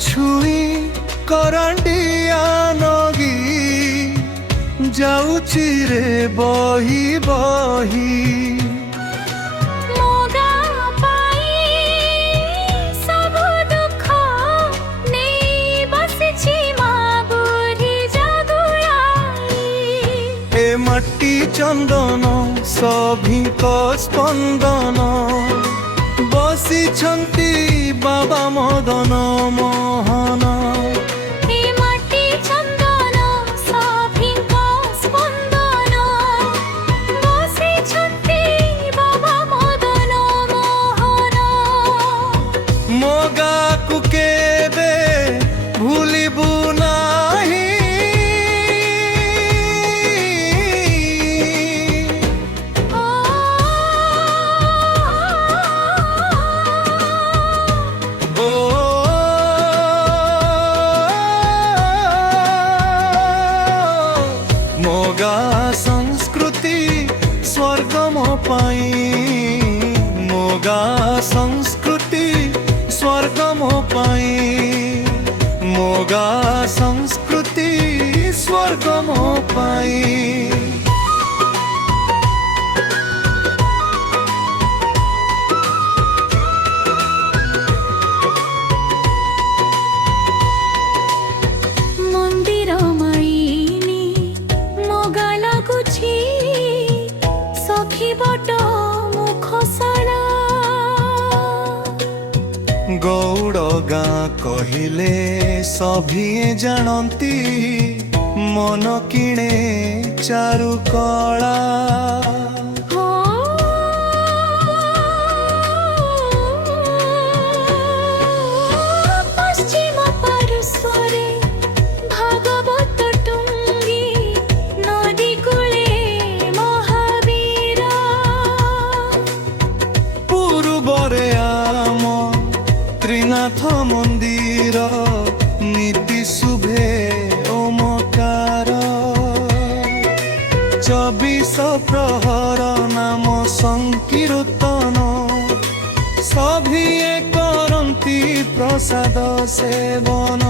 छुई करंडिया नगी जाऊची रे बही बही मट्टी चंदन सभिक स्पंदन बसी छंती बाबा मदन मोहन मोगा कुकेबे भूलिबू नाही मोगा संस्कृति स्वर्ग मो पाई मोगा संस्कृति स्वर्ग मो पाई मोगा संस्कृति स्वर्ग मो पाई गौड़ गाँ कहिले सभिए जानती मन किणे चारु कला त्रिनाथ मंदिर नीति शुभे ओमकार 24 प्रहर नाम संकीर्तन सभिए करंती प्रसाद सेवन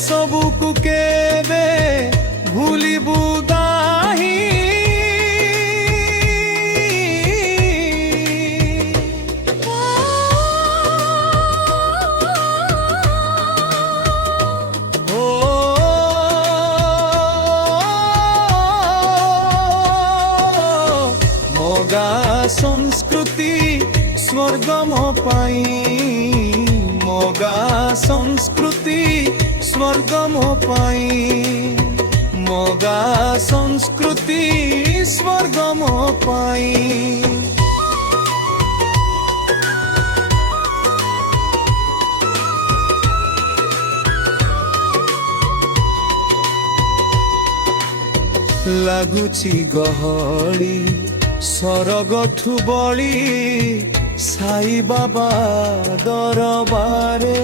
सबू को केबे भूलिबू दाही ओ मोगा संस्कृति स्वर्ग मो पाई मोगा संस्कृति स्वर्ग मो पाई मोगा संस्कृति स्वर्ग मो पाई लागुची गहली सरगठु बली साई बाबा दरबारे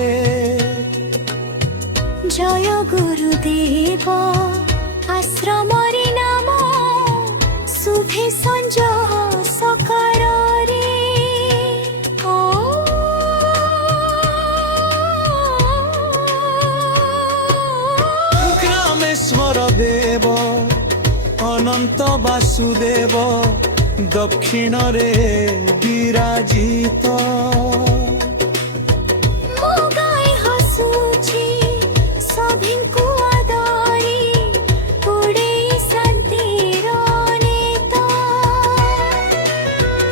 जय गुरुदेव आश्रमरी नाम शुभे संज सकार रे ओ ग्रामेश्वर देव अनंत वासुदेव दक्षिण रे विराजित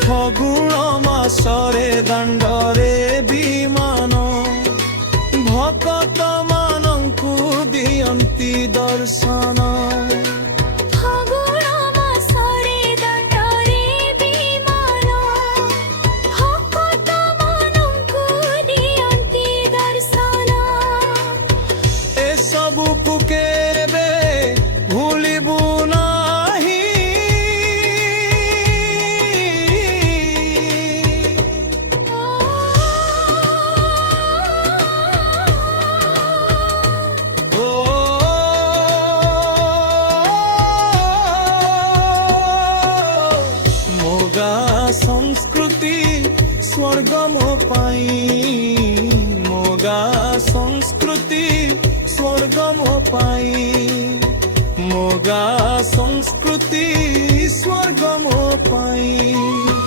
फगुण मासरे दंडरे विमान भक्त मानंकु दियंती दर्शन फगुण मासरे दंडरे विमान भक्त ପାଇଁ ମୋଗା ସଂସ୍କୃତି ସ୍ୱର୍ଗ ମୋ ପାଇଁ ମୋଗା ସଂସ୍କୃତି ସ୍ୱର୍ଗ ମୋ ପାଇଁ